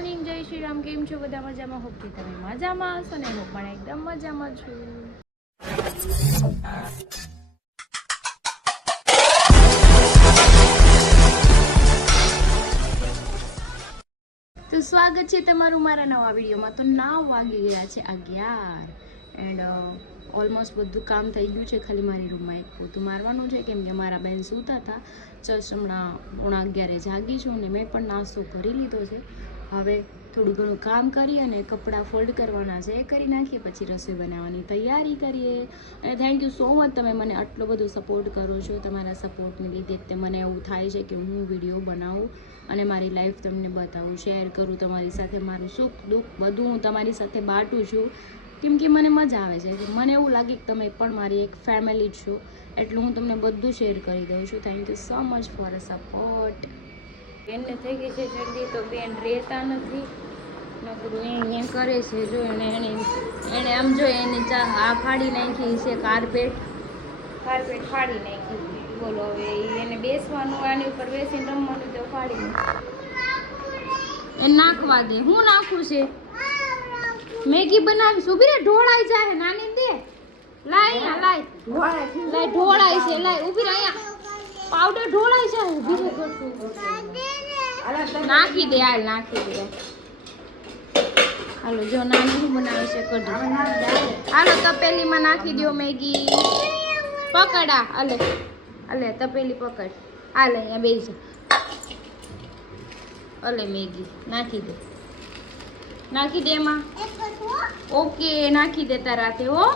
Morning, જય શ્રી રામ. કેમ છો બધા? મજામાં? હોપ કે તમે મજામાં હશો ને હું પણ એકદમ મજામાં છું. તો સ્વાગત છે તમારું મારા નવા વિડીયોમાં. તો 9 વાગી ગયા છે 11 એન્ડ ઓલમોસ્ટ બધું કામ થઈ ગયું છે. ખાલી મારી રૂમમાં એક પોતું મારવાનું છે કેમ કે મારા બેન સૂતા હતા. જસ્ટ હમણાં 11:30 જાગી છું અને મેં પણ નાસ્તો કરી લીધો છે. હવે થોડું ઘણું કામ કરીએ અને કપડાં ફોલ્ડ કરવાના છે એ કરી નાખીએ, પછી રસોઈ બનાવવાની તૈયારી કરીએ. અને થેન્ક યુ સો મચ, તમે મને આટલો બધો સપોર્ટ કરો છો. તમારા સપોર્ટને લીધે તે મને એવું થાય છે કે હું વિડીયો બનાવું અને મારી લાઈફ તમને બતાવું, શેર કરું તમારી સાથે. મારું સુખ દુઃખ બધું હું તમારી સાથે બાંટું છું કેમ કે મને મજા આવે છે. મને એવું લાગે કે તમે પણ મારી એક ફેમિલી છો, એટલે હું તમને બધું શેર કરી દઉં છું. Thank you so much for a support. બેનને થઈ ગઈ છે જલ્દી તો બેન રહેતા નથી, નકરું અહીંયા કરે છે. જો એને આમ જો એને આ ફાડી નાખી છે, કાર્પેટ ફાડી નાખી. બોલો હવે એને બેસવાનું, આની ઉપર બેસીને રમવાનું તો ફાડી નાખી. એ નાખવા દે. હું નાખું છે? મેગી બનાવીશ. ઉભી રે, ઢોળાઈ જાય નાની દે. લાય ઢોળાઈ છે. લાય ઉભી રે, અહીંયા પાવડર ઢોળાઈ જાય. ઉભી રે, નાખી દે. હાલ નાખી દે. હાલો જો નાની હું બનાવે છે કઢી. હાલો તપેલીમાં નાખી દો મેગી. પકડા અલે તપેલી પકડ. હાલ અહીંયા બેસી અલે મેગી નાખી દે. નાખી દે એમાં. ઓકે નાખી દે તારાતે હો.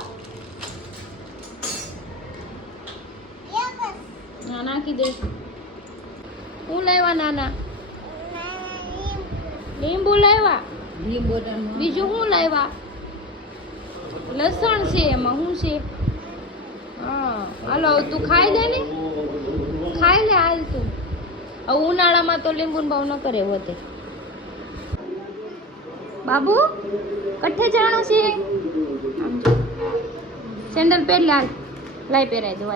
હા નાખી દે. હું લાવ્યા નાના? લીંબુ લાવ્યા. બીજું શું લાવ્યા? લસણ છે એમાં. શું છે? હા હાલો તું ખાઈ લે ને, ખાઈ લે હાલ તું. હવે ઉનાળામાં તો લીંબુ ભાવ ન કરે વધે. બાબુ કઠે જવાનું છે? સેન્ડલ પહેર લે. હાલ લાઈ પહેરાય દો.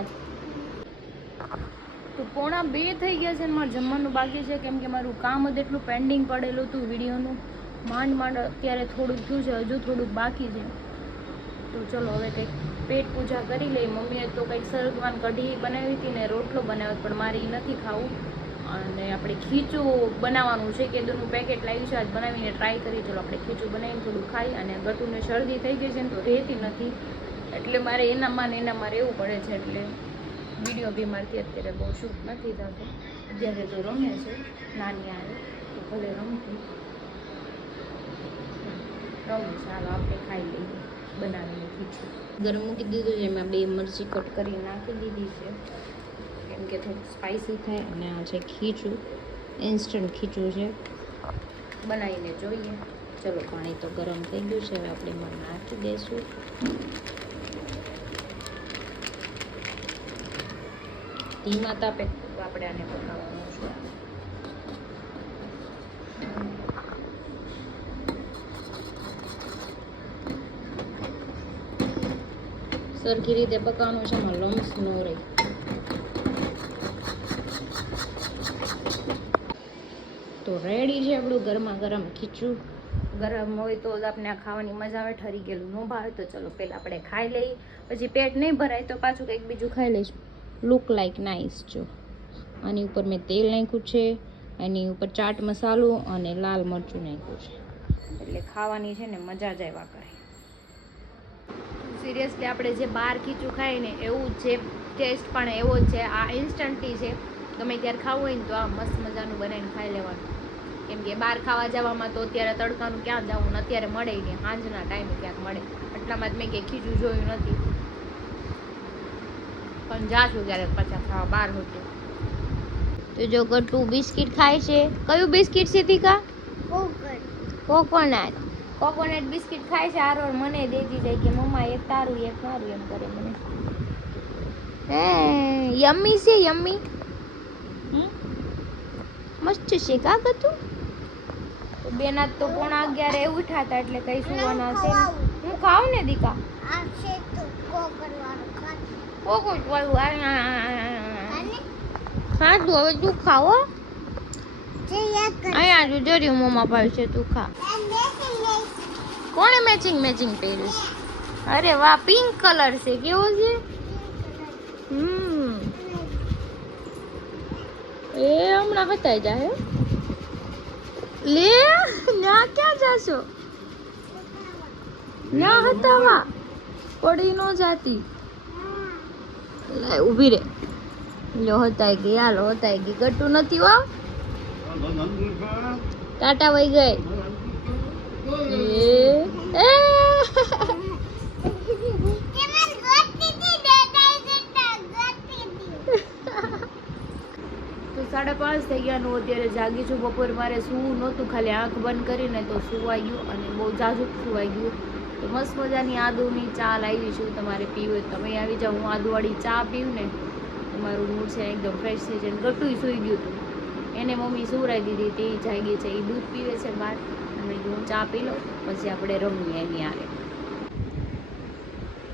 તો 1:45 થઈ ગયા છે ને મારે જમવાનું બાકી છે કેમ કે મારું કામ હતું એટલું પેન્ડિંગ પડેલું હતું વિડીયોનું. માંડ અત્યારે થોડુંક થયું છે, હજુ થોડુંક બાકી છે. તો ચલો હવે કંઈક પેટ પૂજા કરી લઈ. મમ્મીએ તો કંઈક સરગવાન કઢી બનાવી હતી ને રોટલો બનાવ્યો, પણ મારે એ નથી ખાવું. અને આપણે ખીચું બનાવવાનું છે કે દૂધનું પેકેટ લાવ્યું છે, આજ બનાવીને ટ્રાય કરી. ચલો આપણે ખીચું બનાવીને થોડું ખાઈ. અને ગટુને શરદી થઈ ગઈ છે ને તો રહેતી નથી, એટલે મારે એનામાં રહેવું પડે છે. એટલે વિડીયો બી મારથી અત્યારે બહુ શૂટ નથી થતો. અત્યારે તો રમે છે નાની આવે તો ભલે રમતી રમે. ચાલો આપણે ખાઈ લઈએ બનાવીને ખીચું. ગરમ મૂકી દીધું છે, એમાં 2 મરચી કટ કરી નાખી દીધી છે કેમ કે થોડું સ્પાઇસી થાય. અને આ છે ખીચું, ઇન્સ્ટન્ટ ખીચું છે. બનાવીને જોઈએ. ચલો પાણી તો ગરમ થઈ ગયું છે, હવે આપણે એમાં નાખી દઈશું. ધીમા તાપે આપણે આને પકાવવાનું છે. સરખી રીતે પકાવવાનું છે, એમાં લમ્સ ન રહે. તો રેડી છે આપણું ગરમા ગરમ ખીચું. ગરમ હોય તો આપણે આ ખાવાની મજા આવે. ઠરી ગયેલું ન ભાવે તો ચલો પહેલાં આપણે ખાઈ લઈએ, પછી પેટ નહીં ભરાય તો પાછું કંઈક બીજું ખાઈ લઈશું. Look like nice. જો આની ઉપર મેં તેલ નાખ્યું છે, એની ઉપર ચાટ મસાલો અને લાલ મરચું નાખ્યું છે, એટલે ખાવાની છે ને મજા જ આવ્યા કરે. સિરિયસલી આપણે જે બહાર ખીચું ખાઈએ ને એવું જ છે, ટેસ્ટ પણ એવો જ છે. આ ઇન્સ્ટન્ટી છે, તમે ક્યારે ખાવું હોય ને તો આ મસ્ત મજાનું બનાવીને ખાઈ લેવાનું. કેમ કે બહાર ખાવા જવામાં તો અત્યારે તડકાનું ક્યાં જવું ને, અત્યારે મળે નહીં, સાંજના ટાઈમે ક્યાંક મળે. એટલામાં જ મેં કંઈ ખીચું જોયું નથી, પણ જાશું ક્યારેક પાછા ખાવા બહાર હોતું. તો જો ગટ્ટુ બિસ્કિટ ખાય છે. કયું બિસ્કિટ છે તીકા? કોકોનટ બિસ્કિટ ખાય છે. આરોર મને દેતી જાય કે મમ્મા એક તારું એક મારું એમ કરે મને. યમ્મી છે યમ્મી. મસ્ત છે કા ગટ્ટુ. તો બેના તો 11:15 ઉઠ્યા હતા એટલે કઈ સુવાના છે. હું ખાવ ને દીકા. કોકોટ વાળું ખાધું, હવે તું ખાવો. અહીંયા ત્યાં જોજો મોમાં પાડ્યું છે તું ખા. કોણે મેચિંગ મેચિંગ પહેર્યું છે? અરે વાહ, પિંક કલર છે. કેવો છે? એ હમણાં હતાઈ જાય. લે ના ક્યાં જાશો? ના હતાવા પડી નો જાતી. લે ઊભી રે. લો હતાઈ ગઈ. હાલો હતાઈ ગઈ. ગટુ નથી હો. ટાટા વઈ ગઈ. એ તો 5:30 થઈ ગયા નું અત્યારે જાગી છું. બપોર મારે સૂવું નહોતું, ખાલી આંખ બંધ કરીને તો સુવાઈ ગયું અને બહુ જાજુક સુવાઈ ગયું. તો મસ્ત મજાની આદુની ચા લાવી છું. તમારે પીવું હોય તમે આવી જાઓ. હું આદુવાળી ચા પીવું ને તમારું મૂડ છે એકદમ ફ્રેશ થઈ જાય. ગટુય સૂઈ ગયું હતું, એને મમ્મી સુવરાઈ દીધી. તે જાગી છે, એ દૂધ પીવે છે બહાર અને હું ચા પી લઉં પછી આપણે રમીએ એની આરે.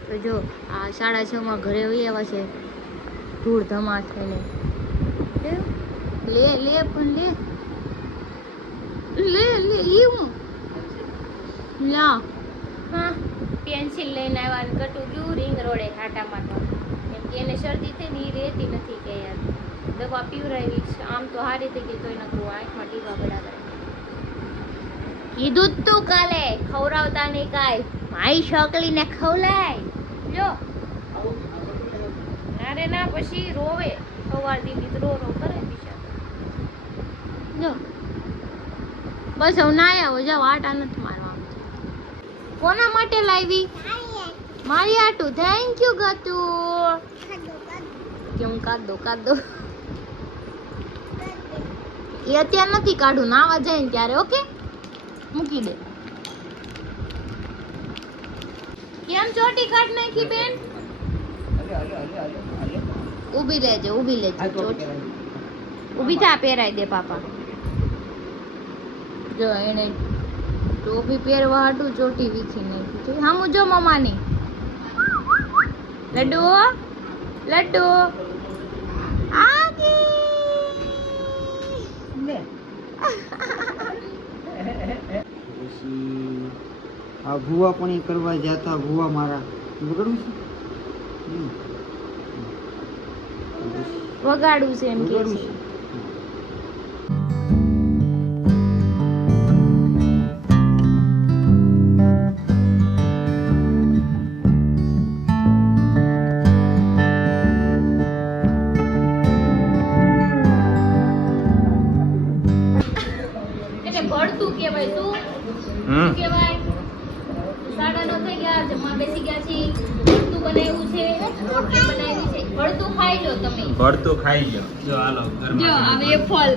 તો જો આ 6:30 ઘરે વહી આવ્યા છે ધૂળ ધમા થઈને. લે લે પણ લે લે ઈ હું લા હા પેન્સિલ લઈને આવ્યા. ગટુ ગયું રિંગ રોડે હાટા માટો, કેમ કે એને શરદી થઈ ને એ રહેતી નથી કે યાર દવા પીવરાવી. આમ તો હારી થઈ ગઈ તોય નકરું આંખમાં ટીપા બરાબર. કીધું તું કાલે ખવડાવતા નહીં કાંઈ. મારી છોકરીને ખવલાય જો. ના રે ના પછી રોવે. સવાર દી રો રો કરે જો. બસ હવે ના આવો જાઓ. આટા નથી મારવા. કોના માટે લાવી? મારી આટું. Thank you ગતુ. કેમ કાઢો કાઢો. એ અત્યારે નથી કાઢું, નાવા જાય ને ત્યારે. ઓકે મૂકી દે. કેમ ચોટી કાઢ નાખી બેન? ઊભી લેજે ઊભી લેજે. ચોટી ઊભી થા, પહેરાઈ દે પાપા. જો એને ટોપી પહેરવા હાટું ચોટી વીખી નાખી. હા હું જો મમ્માની. લડ્ડુ લડ્ડુ આજી આ ભૂવા પણ કરવા જતા. ભૂવા મારા વગાડવું છે, વગાડવું છે એમ કે છે. ભળતું કેવાય. શું કેવાય? 9:30 થઈ ગયા. જમવા બેસી ગયા છીએ. ભળતું બનાવ્યું છે, રોટલી બનાવી છે. ભળતું ખાઈ લો તમે. ભળતું ખાઈ લો. જો હાલો જો આ વેફલ,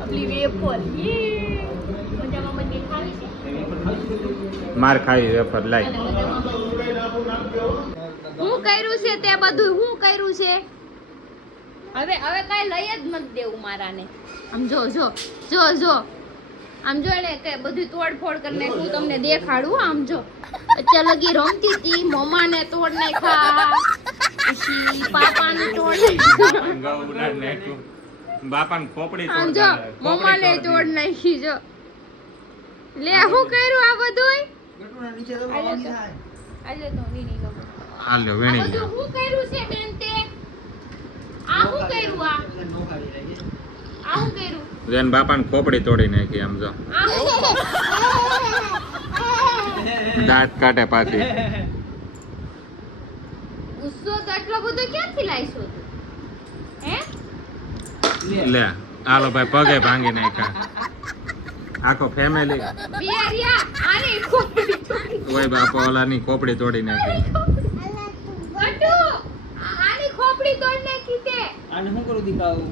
આપલી વેફલ. યે મજામાં મને ખાવી છે. માર ખાવી વેફર લાઈ. હું કર્યું છે તે બધું હું કર્યું છે. હવે હવે કાઈ લઈ જ નથી દેવું મારાને. આમ જો જો જો જો આમ જો એને કે બધું તોડફોડ કરી નાખ્યું. તમને દેખાડું. આમ જો અત્યારે લગી રમતી હતી. મમ્માને તોડ નાખ્યા, પછી પાપાને તોડ નાખ્યા, બાપાને ખોપડી આમ જો મમ્માને તોડ નાખી. જો લે હું કર્યું આ બધું. ગટુના નીચે તો વાગી થાય. આજે તો નીની ગયો. હાલો આ વેણી બધું હું કર્યું છે બેન તે? આ હું કર્યું? આ હું કર્યું? જેન બાપાને ખોપડી તોડી નાખી. આમ જો આ હું દાંત કાઢે પાછી. ગુસ્સો તો એટલો બધો ક્યાંથી લાઈશો તું? હે લે હાલો ભાઈ પગે ભાંગી નાખ્યા. આખો ફેમિલી બિયારિયા આની ખોપડી તોડી. ઓય બાપા ઓલાની ખોપડી તોડી નાખી. ગટુ આની ખોપડી તોડ નાખી તે. આને શું કરું દીકાવું?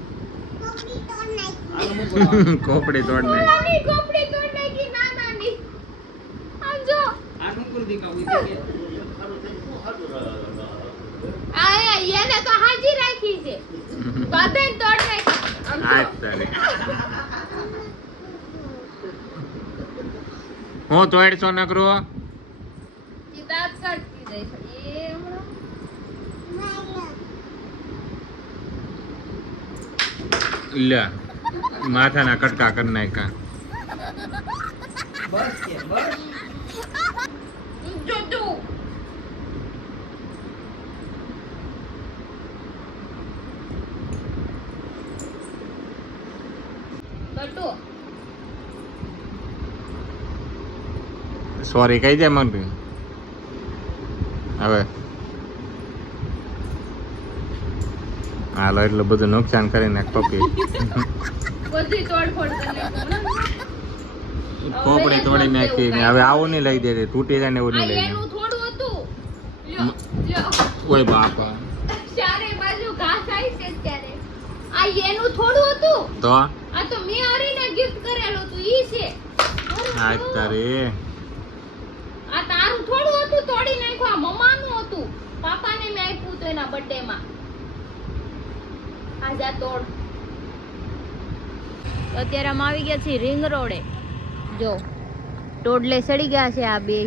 ખોપડી તોડ નાખી. ઓલાની ખોપડી તોડ નાખી નાનાની. આમ જો આ શું કરું દીકાવું? આ એને તો હાજી રાખી છે. બાબેન તોડ નાખી. આમ જો. આજ તારી હું તોડશો નકરો. દાંત કાઢતી જાય છે. એ હમણાં લે માથાના કટકા કરી નાખ્યા. બસ કે બસ. જો તું કટુ સોરી કહી દે મને હવે હાલો એટલું બધું નુકસાન કરીને કોપી બધી તોડફોડ કરી કોપડી તોડી નાખી ને હવે આવું નહીં લઈ દેતી તૂટી જાય ને એવું નહીં લઈ દે એનું થોડું હતું લ્યો લ્યો ઓય બાપા ચારે બાજુ ઘાસ આવી છે ત્યારે આ એનું થોડું હતું તો આ તો મેં હરીને ગિફ્ટ કરેલું હતું ઈ છે આજ તારી આ તારું થોડું હતું તોડી નાખ્યું આ મમ્માનું હતું પાપાને મેં આપ્યું તો એના બર્થડે માં આજા તોડ અત્યારે અમે આવી ગયા છીએ રિંગ રોડે જો ટોડલે સડી ગયા છે આ બે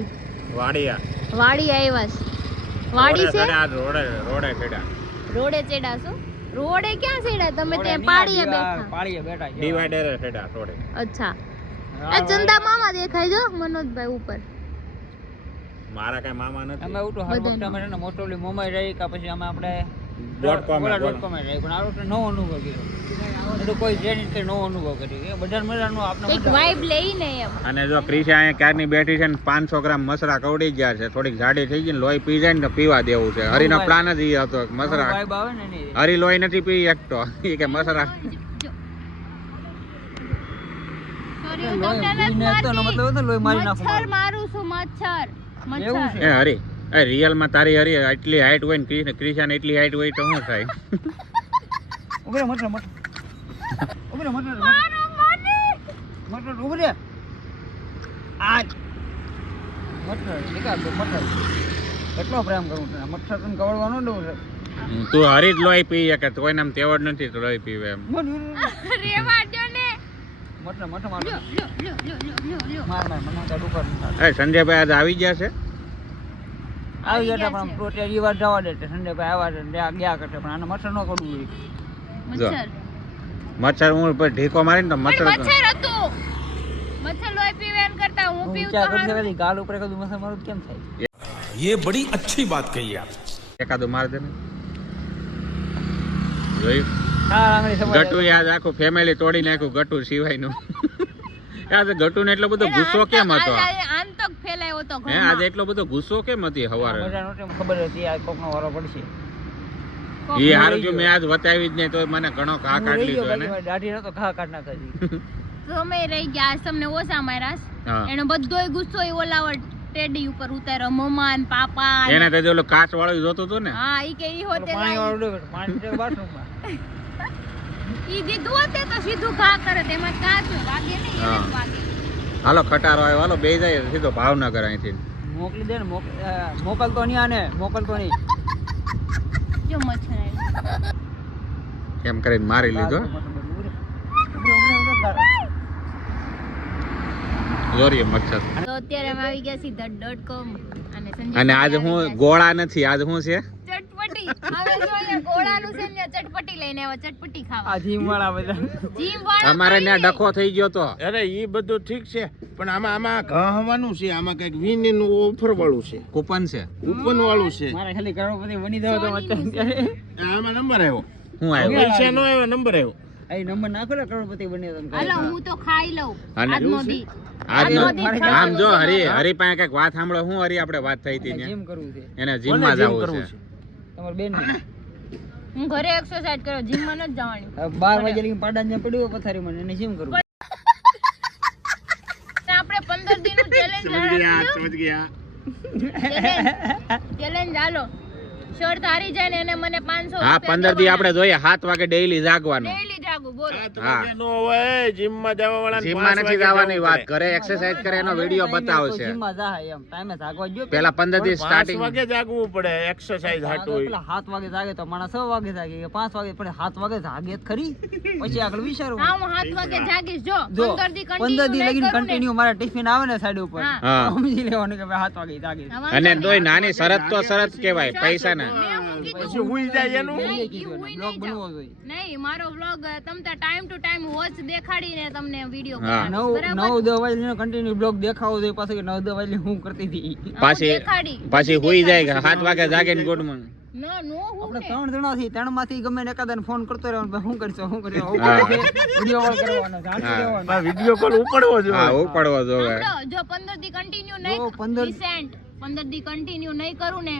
વાડિયા વાડી આવ્યા છે વાડી છે રોડે રોડે ચડ્યા રોડે ચેડા છો રોડે ક્યાં ચેડા તમે ત્યાં પાડીએ બેઠા પાડીએ બેઠા છે. ડિવાઈડર ચડ્યા રોડે અચ્છા આ ચંદા મામા દેખાય જો મનોજભાઈ ઉપર મારા કઈ મામા અમે નથી ઉઠો હર વખતે અમે છે ને મોસ્ટલી મોમાઈ રહી કે પછી અમે આપણે .com ઓલા .com એ રહી પણ આ વખતે નવો અનુભવ કર્યો એટલે કોઈ છે નહીં કે નવો અનુભવ કર્યો બધા મજાનું આપણે એક વાઇબ લઈને એમ અને જો ક્રિશા અહીંયા ક્યારની બેઠી છે ને 500 ગ્રામ મસરા કવડી ગયા છે થોડીક જાડી થઈ ગઈ ને લોહી પી જાય ને તો પીવા દેવું છે હરીનો પ્લાન જ ઈ હતો કે મસરા વાઇબ આવે ને એની હરી લોહી નથી પી એકતો ઈ કે મસરા સોરી હું લોહી તમને પીને નથી તો એનો મતલબ હતો લોહી મારી નાખું મચ્છર મારું છું મચ્છર એવું મચ્છર છે? એ હરી એ રિયલ માં તારી હરી એટલી હાઈટ હોય ને ક્રિશા ને એટલી હાઈટ હોય તો શું થાય ઉભરે મટર મટર ઉભરે મટર મારો મને મટર ઉભરે આ મટર નિકાલ દો મટર કેટલો પ્રેમ કરું તને મટર તને કવડવાનો દઉં છે તું હરી જ લોહી પી કે કોઈને આમ તેવડ નથી તો લોહી પીવે એમ રેવા દો ને મટર મટર માર લ્યો લ્યો લ્યો લ્યો લ્યો લ્યો માર માર મને કાઢ ઉપર એ સંજયભાઈ આજ આવી ગયા છે આવી ગયા પણ પ્રોટે ઈ વાર જવા દે સંજયભાઈ આવ્યા છે ત્યાં ગયા કરતે પણ આને મટર ન કરવું જોઈએ મચ્છર મચ્છર હું પર ઢીકો મારીને તો પણ મચ્છર મચ્છર હતું મચ્છર લોહી પીવે એમ કરતા હું પીવું તો વિચાર કરી હારું. કદી ગાલ ઉપર કદું મસર મારું તો કેમ થાય ये बड़ी अच्छी बात कही आप એકાદું માર દે ને જોયું હા આંગળી સવારે ગટુ યાદ આખું ફેમિલી તોડી નાખ્યું ગટુ સિવાયનું યાદ ગટુ ને એટલો બધો એને ગુસ્સો કેમ હતો આંતક ફેલાયો તો હે આજે એટલો બધો ગુસ્સો કેમ હતી હવારે મજા નહોતી ખબર હતી આ કોકનો વારો પડશે એ હારું જો મેં આજ બતાવી જ નહીં તો મને ઘણો ઘા કાઢી લીધો એને દાઢી નતો ઘા કાઢ નાખી તમે રહી ગયા આજ તમને ઓછા માર્યા હા એનો બધોય ગુસ્સો એ ઓલાવટ ટેડી ઉપર ઉતાર્યો મમ્મા ને પાપા ને. એને તો ઓલો કાચ વાળો જોતો હતો ને હા ઈ કે ઈ હોતે પાણી વાળું ડોક પાણી ડોક બાથરૂમમાં ઈ દીધું હોતે તો સીધું ઘા કરે તેમાં કાચ વાગે નહીં એને જ હા. વાગે હાલો ખટારો આવ્યો હાલો બે જાય સીધો ભાવનગર અહીંથી મોકલી દે ને મોકલતો નહીં આને મોકલતો નહીં જો મચ્છર આવ્યું. એમ કરીને મારી લીધો જોરીએ મચ્છર તો અત્યારે અમે આવી ગયા છીએ .com અને સંજય અને આજ હું ગોળા નથી આજ હું છે ચટપટી હવે જો અહીંયા ગોળાનું છે ને ચટપટી લઈને આવ્યા ચટપટી ખાવા આ જીમ વાળા બધા જીમ વાળા અમારે ત્યાં ડખો થઈ ગયો તો અરે એ બધું ઠીક છે પણ આમાં ઘાવાનું છે આમાં કઈક વિનનું ઓફર વાળું છે કૂપન છે કૂપન વાળું છે મારે ખાલી કરોડપતિ બની જાવ તો અત્યારે આમાં નંબર આવ્યો હું આવ્યો પૈસા નો આવ્યો નંબર આવ્યો આ નંબર નાખો ને કરોડપતિ બની તમે હાલો હું તો ખાઈ લઉં અને આજનો દી આજનો આજનો દી આમ જો હરી પાસે કઈક વાત સાંભળો હું હરી આપણે વાત થઈ હતી ને જીમ કરવું છે એને જીમમાં જીમ જવું કરવું છે છે તમાર બેન હું ઘરે એક્સરસાઇઝ કરો જીમમાં નથી જવાની 12 વાગે લગી પાડા ને પડ્યો પથારી મને એને જીમ કરવું આપણે 15 દિનનું ચેલેન્જ સમજ ગયા ચેલેન્જ હાલો શર્ટ હારી જાય ને એને મને 500 હા 15 દી આપણે જોઈએ 7 વાગે ડેઈલી જાગવાનું ડેઈલી જાગું બોલો હા. નો હોય જીમમાં જવા વાળા જીમમાં નથી જવાની વાત ઘરે એક્સરસાઇઝ કરે એનો વિડિયો બતાવશે જીમ માં જા એમ ટાઈમે જાગવા જો પેલા 15 દી 5 સ્ટાર્ટિંગ વાગે જાગવું પડે એક્સરસાઇઝ હાટું હોય પેલા 7 વાગે જાગે તો માણસ 6 વાગે જાગે કે 5 વાગે પણ 7 વાગે જાગે જ ખરી પછી આગળ વિચારવું હા હું 7 વાગે જાગીશ જો જો 15 દી 15 દી લગીને કન્ટિન્યુ કન્ટિન્યુ મારા ટિફિન આવે ને સાઈડ ઉપર હા. હા સમજી લેવાનું કે ભાઈ 7 વાગે જાગે અને તોય નાની શરત તો શરત કહેવાય પૈસા ના મેં હું કીધું. પછી હુઈ જાય એનું નહીં, એ કીધું હુઈ બ્લોગ નહીં બનવો જાવ. જોઈએ. નહીં, મારો વ્લોગ તમ તાર ટાઈમ ટુ ટાઈમ વોચ દેખાડીને તમને વિડિયો હા. બનાવીશ, બરાબર? 9-10 વાગે કન્ટિન્યુ બ્લોગ દેખાવો જોઈએ પાછો કે 9-10 વાગે હું કરતી હતી. પાછી દેખાડી. પાછી હુઈ જાય 7 વાગે જાગીને ગુડ મોર્નિંગ. નો હું આપણે ને. 3 જણા થી 3 માંથી ગમે ને એકાદાને ફોન કરતો રહેવાનો ભાઈ શું કરશો હા. વિડિયો કોલ કરવાનો જાણતો હા. રહેવાનો. વિડીયો કોલ ઉપડવો હા જોઈએ ઉપાડવો જોવે. સાંભળો, જો 15 દી કન્ટિન્યુ નહીં જો 15 recent 15 દી કન્ટિન્યુ નહીં કરું ને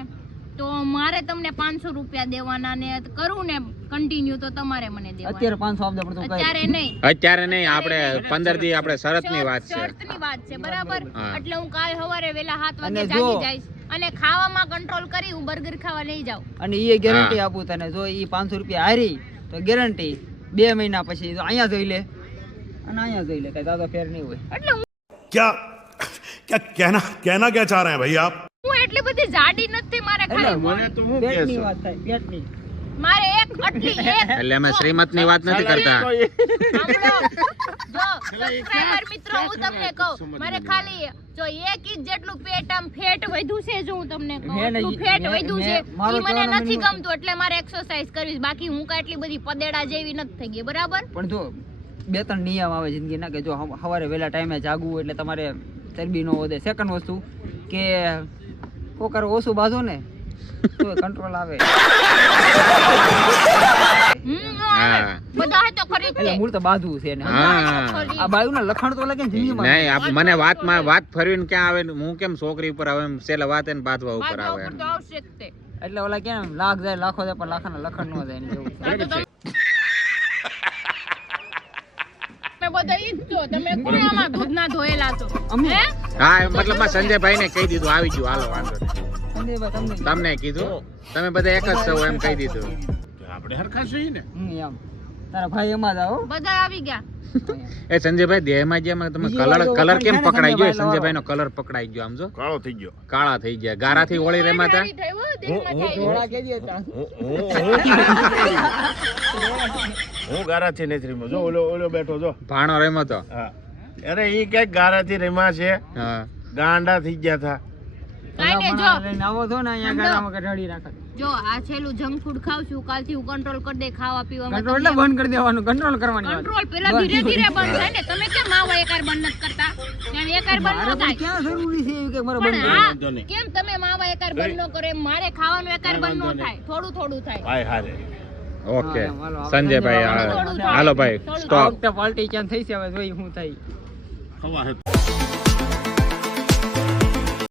તો મારે તમને 500 રૂપિયા દેવાના ને કરું ને કન્ટિન્યુ તો તમારે મને દેવાના. અત્યારે 500 આપદે પડતો અત્યારે નહીં. અત્યારે નહીં, આપણે 15 દી આપણે શરતની વાત છે. શરતની વાત છે, બરાબર? હા. એટલે હું કાલ સવારે વેલા 7 વાગે અને જો- જાગી જઈશ અને ખાવામાં કંટ્રોલ કરી હું બર્ગર ખાવા લઈ જાઉં. અને એ ગેરંટી આપું તને જો એ 500 રૂપિયા હારી તો ગેરંટી 2 મહિના પછી તો અહીંયા જોઈ લે અને અહીંયા જોઈ લે કઈ દાદા ફેર નહીં હોય. એટલે क्या क्या कहना क्या चाह रहे हैं भाई आप? હું એટલી બધી જાડી નથી, મારે ખાલી મને તો હું પેટની કહેશો વાત થાય પેટની. મારે આટલી એક એટલે અમે શ્રીમતની વાત નથી કરતા. સાંભળો, જો સબસ્ક્રાઇબર મિત્રો હું તમને કહું, મારે ખાલી જો 1 ઇંચ જેટલું પેટ આમ ફેટ વધ્યું છે, જો હું તમને કહું મેં એટલું નહીં- ફેટ મેં- વધ્યું મેં- છે મારો ઈ મને કહેવાનો નથી મતલબ- ગમતું એટલે મારે એક્સરસાઇઝ કરવી છે. બાકી હું કાંઈ એટલી બધી પદેડા જેવી નથી થઈ ગઈ, બરાબર? પણ જો 2-3 નિયમ આવે જિંદગીના કે જો સવારે વહેલા ટાઈમે જાગવું એટલે તમારે ચરબી ન વધે. સેકન્ડ વસ્તુ કે કોકર ઓછું બાંધો ને તો કંટ્રોલ આવે. હા. બધા તો ખરી જ એટલે છે. મૂળ તો બાંધવું છે ને. હા. આ બાયુના લખાણ તો લાગે ને જિંદગીમાં. નહીં મને વાત ફરવીને ક્યાં આવે ને હું કેમ છોકરી ઉપર આવે એમ છેલ્લે વાત એને બાંધવા ઉપર બાજવા આવે ઉપર એમ. તો આવશે જ તે. એટલે ઓલા કેમ લાખ જાય લાખો જાય પણ લાખાના લખાણ ન જાય ને જેવું છે. આ તો તમે બધા ઈ જ છો. તમે કોણ આમાં દૂધના ધોયેલા છો? અમે? હે? હા મતલબ સંજયભાઈ ને કહી દીધું આવી ગયું હાલો વાંધો નહીં. સંજયભાઈ તમને તમને કીધું તમે બધા એક જ છો એમ કહી દીધું. આપણે હરખા છીએ ને એમ તારા ભાઈ એમાં જ આવો. બધા આવી ગયા. એ સંજયભાઈ દેહમાં જેમ તમે બીજી વાર કલર જો કેમ વખાણ પકડાઈ ગયો? થાય ને સંજયભાઈ નો કલર પકડાઈ ગયો આમ જો કાળો થઈ ગયો કાળા થઈ ગયા. ગારાથી હોળી રમાતા. હારી થઈ હો, દેહમાં થઈ ગયું. ધોળા કેદી હતા? હું ગારાથી નથી રમ્યો જો ઓલો બેઠો જો ભાણો રમ્યો તો. હા અરે ઈ કઈક ગારાથી રમ્યા છે હા ગાંડા થઈ ગયા હતા કાંઈ નહીં, જો. લઈને આવો છો ને અહીંયા ગાડામાં કે રડી રાખે. જો આ છેલ્લું જંક ફૂડ ખાવ છું, કાલથી હું કંટ્રોલ કરી દે ખાવા પીવામાં. કંટ્રોલ એટલે બંધ કરી દેવાનું, કંટ્રોલ કરવાની વાત. કંટ્રોલ પેલા ધીરે ધીરે બંધ થાય ને. તમે કેમ માવા એકાર બંધ નથી કરતા? કારણ એકાર બંધ મારે ન પણ થાય. ક્યાં જરૂરી છે એવું કે મારે પણ બંધ હા, વાંધો નહીં. કેમ તમે માવા એકાર બંધ ન કરો? એમ મારે ખાવાનું એકાર બંધ ન થાય, થોડું થોડું થાય. ભાઈ હારે ઓકે હા, એમ, હાલો, આપણે સંજયભાઈ થોડું હાલો ભાઈ થોડું. આ સ્ટોપ. વખતે પાર્ટી ક્યાં થઈ છે હવે જોઈ શું થાય. ખવા